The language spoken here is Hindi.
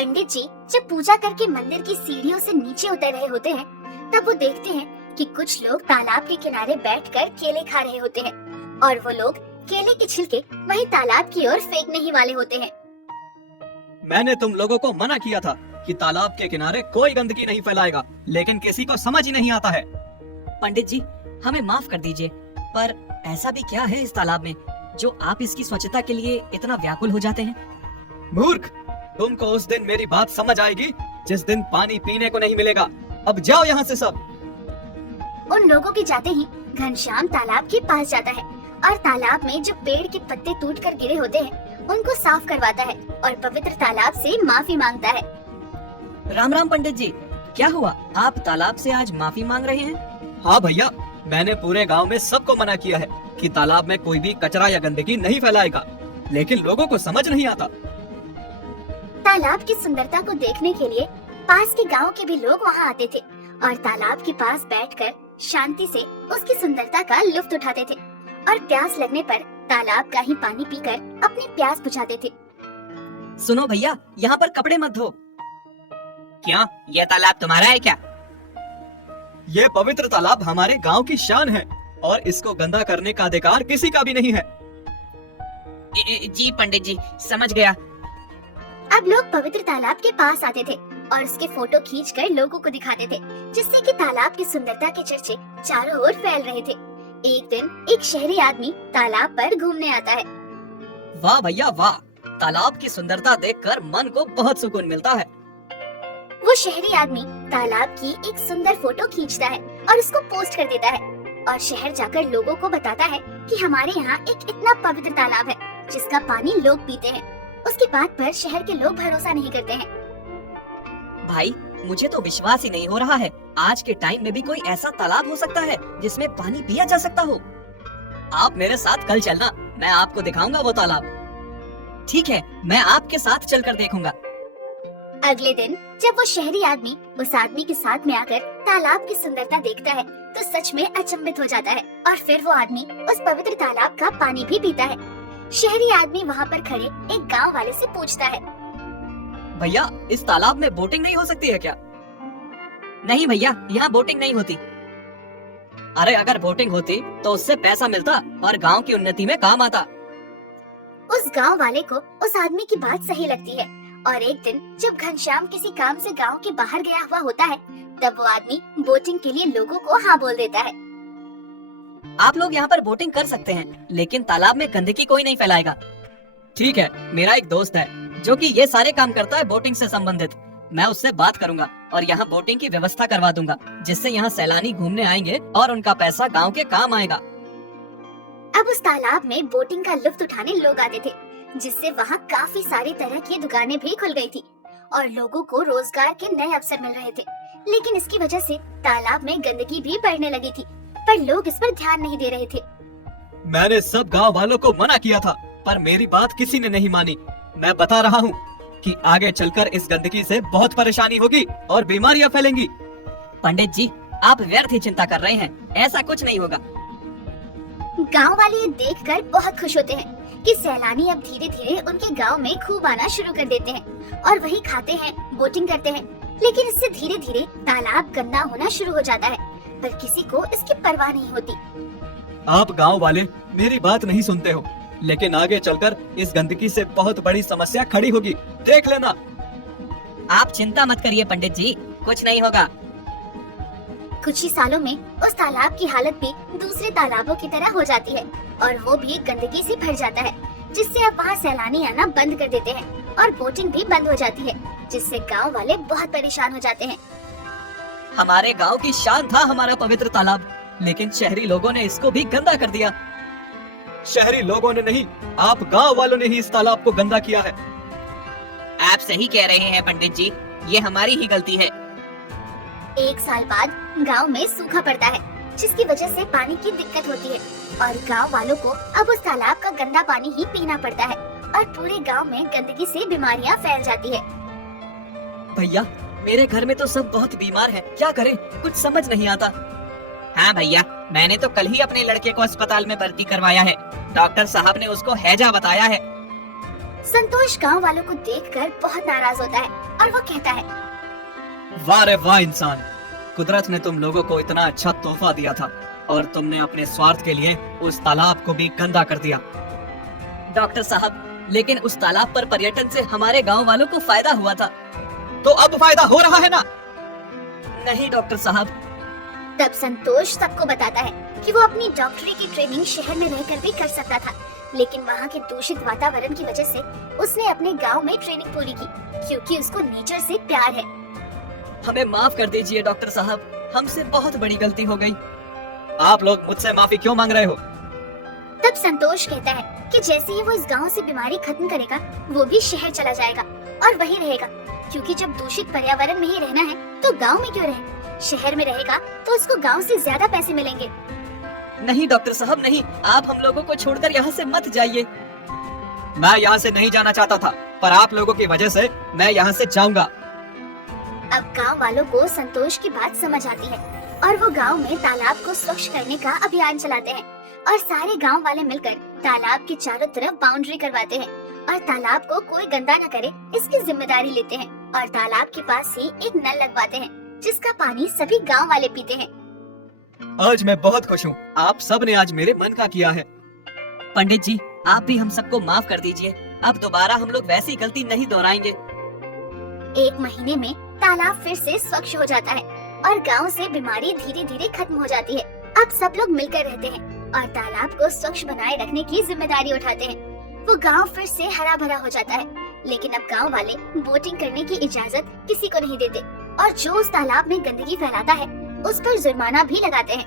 पंडित जी जब पूजा करके मंदिर की सीढ़ियों से नीचे उतर रहे होते हैं, तब वो देखते हैं कि कुछ लोग तालाब के किनारे बैठकर केले खा रहे होते हैं और वो लोग केले के छिलके वही तालाब की ओर फेंकने ही वाले होते हैं। मैंने तुम लोगों को मना किया था कि तालाब के किनारे कोई गंदगी नहीं फैलाएगा, लेकिन किसी को समझ ही नहीं आता है। पंडित जी, हमें माफ कर दीजिए, पर ऐसा भी क्या है इस तालाब में जो आप इसकी स्वच्छता के लिए इतना व्याकुल हो जाते हैं? मूर्ख, तुमको उस दिन मेरी बात समझ आएगी जिस दिन पानी पीने को नहीं मिलेगा। अब जाओ यहाँ से सब। उन लोगों के जाते ही घनश्याम तालाब के पास जाता है और तालाब में जो पेड़ के पत्ते टूटकर गिरे होते हैं उनको साफ करवाता है और पवित्र तालाब से माफी मांगता है। राम राम पंडित जी, क्या हुआ? आप तालाब से आज माफी मांग रहे हैं? हाँ भैया, मैंने पूरे गांव में सबको मना किया है कि तालाब में कोई भी कचरा या गंदगी नहीं फैलाएगा, लेकिन लोगों को समझ नहीं आता। तालाब की सुंदरता को देखने के लिए पास के गांव के भी लोग वहां आते थे और तालाब के पास बैठकर शांति से उसकी सुंदरता का लुत्फ उठाते थे और प्यास लगने पर तालाब का ही पानी पीकर अपनी प्यास बुझाते थे। सुनो भैया, यहाँ पर कपड़े मत धो। क्यों, ये तालाब तुम्हारा है क्या? ये पवित्र तालाब हमारे गांव की शान है और इसको गंदा करने का अधिकार किसी का भी नहीं है। जी पंडित जी, समझ गया। अब लोग पवित्र तालाब के पास आते थे और उसके फोटो खींचकर लोगों को दिखाते थे, जिससे कि तालाब की सुंदरता के चर्चे चारों ओर फैल रहे थे। एक दिन एक शहरी आदमी तालाब पर घूमने आता है। वाह भैया वाह, तालाब की सुंदरता देखकर मन को बहुत सुकून मिलता है। वो शहरी आदमी तालाब की एक सुंदर फोटो खींचता है और उसको पोस्ट कर देता है और शहर जाकर लोगों को बताता है कि हमारे यहाँ एक इतना पवित्र तालाब है जिसका पानी लोग पीते हैं। उसकी बात पर शहर के लोग भरोसा नहीं करते हैं। भाई, मुझे तो विश्वास ही नहीं हो रहा है, आज के टाइम में भी कोई ऐसा तालाब हो सकता है जिसमें पानी पिया जा सकता हो। आप मेरे साथ कल चलना, मैं आपको दिखाऊंगा वो तालाब। ठीक है, मैं आपके साथ चलकर देखूंगा। अगले दिन जब वो शहरी आदमी उस आदमी के साथ में आकर तालाब की सुंदरता देखता है तो सच में अचंभित हो जाता है और फिर वो आदमी उस पवित्र तालाब का पानी भी पीता है। शहरी आदमी वहाँ पर खड़े एक गांव वाले से पूछता है, भैया, इस तालाब में बोटिंग नहीं हो सकती है क्या? नहीं भैया, यहाँ बोटिंग नहीं होती। अरे अगर बोटिंग होती तो उससे पैसा मिलता और गांव की उन्नति में काम आता। उस गांव वाले को उस आदमी की बात सही लगती है और एक दिन जब घनश्याम किसी काम से गांव के बाहर गया हुआ होता है तब वो आदमी बोटिंग के लिए लोगों को हाँ बोल देता है। आप लोग यहाँ पर बोटिंग कर सकते हैं, लेकिन तालाब में गंदगी कोई नहीं फैलाएगा। ठीक है, मेरा एक दोस्त है जो कि ये सारे काम करता है बोटिंग से संबंधित। मैं उससे बात करूंगा और यहाँ बोटिंग की व्यवस्था करवा दूंगा, जिससे यहाँ सैलानी घूमने आएंगे और उनका पैसा गांव के काम आएगा। अब उस तालाब में बोटिंग का लुत्फ उठाने लोग आते थे, जिससे वहाँ काफी सारी तरह की दुकानें भी खुल गई थी और लोगों को रोजगार के नए अवसर मिल रहे थे। लेकिन इसकी वजह से तालाब में गंदगी भी बढ़ने लगी थी, पर लोग इस पर ध्यान नहीं दे रहे थे। मैंने सब गांव वालों को मना किया था, पर मेरी बात किसी ने नहीं मानी। मैं बता रहा हूँ कि आगे चलकर इस गंदगी से बहुत परेशानी होगी और बीमारियाँ फैलेंगी। पंडित जी, आप व्यर्थ ही चिंता कर रहे हैं, ऐसा कुछ नहीं होगा। गांव वाले ये देखकर बहुत खुश होते हैं कि सैलानी अब धीरे धीरे उनके गांव में खूब आना शुरू कर देते हैं और वही खाते हैं, बोटिंग करते हैं। लेकिन इससे धीरे धीरे तालाब गंदा होना शुरू हो जाता है, पर किसी को इसकी परवाह नहीं होती। आप गांव वाले मेरी बात नहीं सुनते हो, लेकिन आगे चलकर इस गंदगी से बहुत बड़ी समस्या खड़ी होगी, देख लेना। आप चिंता मत करिए पंडित जी, कुछ नहीं होगा। कुछ ही सालों में उस तालाब की हालत भी दूसरे तालाबों की तरह हो जाती है और वो भी गंदगी से भर जाता है, जिससे अब वहाँ सैलानी आना बंद कर देते हैं और बोटिंग भी बंद हो जाती है, जिससे गांव वाले बहुत परेशान हो जाते हैं। हमारे गांव की शान था हमारा पवित्र तालाब, लेकिन शहरी लोगों ने इसको भी गंदा कर दिया। शहरी लोगों ने नहीं, आप गांव वालों ने ही इस तालाब को गंदा किया है। आप सही कह रहे हैं पंडित जी, ये हमारी ही गलती है। एक साल बाद गांव में सूखा पड़ता है, जिसकी वजह से पानी की दिक्कत होती है और गांव वालों को अब उस तालाब का गंदा पानी ही पीना पड़ता है और पूरे गांव में गंदगी से बीमारियां फैल जाती है। भैया, मेरे घर में तो सब बहुत बीमार हैं, क्या करें, कुछ समझ नहीं आता। हाँ भैया, मैंने तो कल ही अपने लड़के को अस्पताल में भर्ती करवाया है। डॉक्टर साहब ने उसको हैजा बताया है। संतोष गांव वालों को देखकर बहुत नाराज होता है और वो कहता है, वाह रे वाह इंसान, कुदरत ने तुम लोगों को इतना अच्छा तोहफा दिया था और तुमने अपने स्वार्थ के लिए उस तालाब को भी गंदा कर दिया। डॉक्टर साहब, लेकिन उस तालाब पर पर्यटन से हमारे गांव वालों को फायदा हुआ था। तो अब फायदा हो रहा है ना? नहीं डॉक्टर साहब। तब संतोष सबको बताता है कि वो अपनी डॉक्टरी की ट्रेनिंग शहर में रहकर भी कर सकता था, लेकिन वहाँ के दूषित वातावरण की वजह से उसने अपने गांव में ट्रेनिंग पूरी की, क्योंकि उसको नेचर से प्यार है। हमें माफ कर दीजिए डॉक्टर साहब, हमसे बहुत बड़ी गलती हो गई। आप लोग मुझसे माफी क्यों मांग रहे हो? तब संतोष कहता है कि जैसे ही वो इस गांव से बीमारी खत्म करेगा, वो भी शहर चला जाएगा और वहीं रहेगा, क्योंकि जब दूषित पर्यावरण में ही रहना है तो गांव में क्यों रहे? शहर में रहेगा तो उसको गांव से ज्यादा पैसे मिलेंगे। नहीं डॉक्टर साहब नहीं, आप हम लोगों को छोड़कर यहाँ से मत जाइए। मैं यहाँ से नहीं जाना चाहता था, पर आप लोगों की वजह से मैं यहाँ से जाऊंगा। अब गांव वालों को संतोष की बात समझ आती है और वो गांव में तालाब को स्वच्छ करने का अभियान चलाते हैं और सारे गांव वाले मिलकर तालाब के चारों तरफ बाउंड्री करवाते हैं और तालाब को कोई गंदा न करे इसकी जिम्मेदारी लेते हैं और तालाब के पास ही एक नल लगवाते हैं जिसका पानी सभी गांव वाले पीते हैं। आज मैं बहुत खुश हूँ, आप सब ने आज मेरे मन का किया है। पंडित जी, आप भी हम सबको माफ कर दीजिए। अब दोबारा हम लोग वैसी गलती नहीं दोहराएंगे। 1 महीने में तालाब फिर से स्वच्छ हो जाता है और गांव से बीमारी धीरे धीरे खत्म हो जाती है। अब सब लोग मिलकर रहते हैं और तालाब को स्वच्छ बनाए रखने की जिम्मेदारी उठाते हैं। वो गांव फिर से हरा भरा हो जाता है, लेकिन अब गांव वाले बोटिंग करने की इजाजत किसी को नहीं देते और जो उस तालाब में गंदगी फैलाता है उस पर जुर्माना भी लगाते हैं।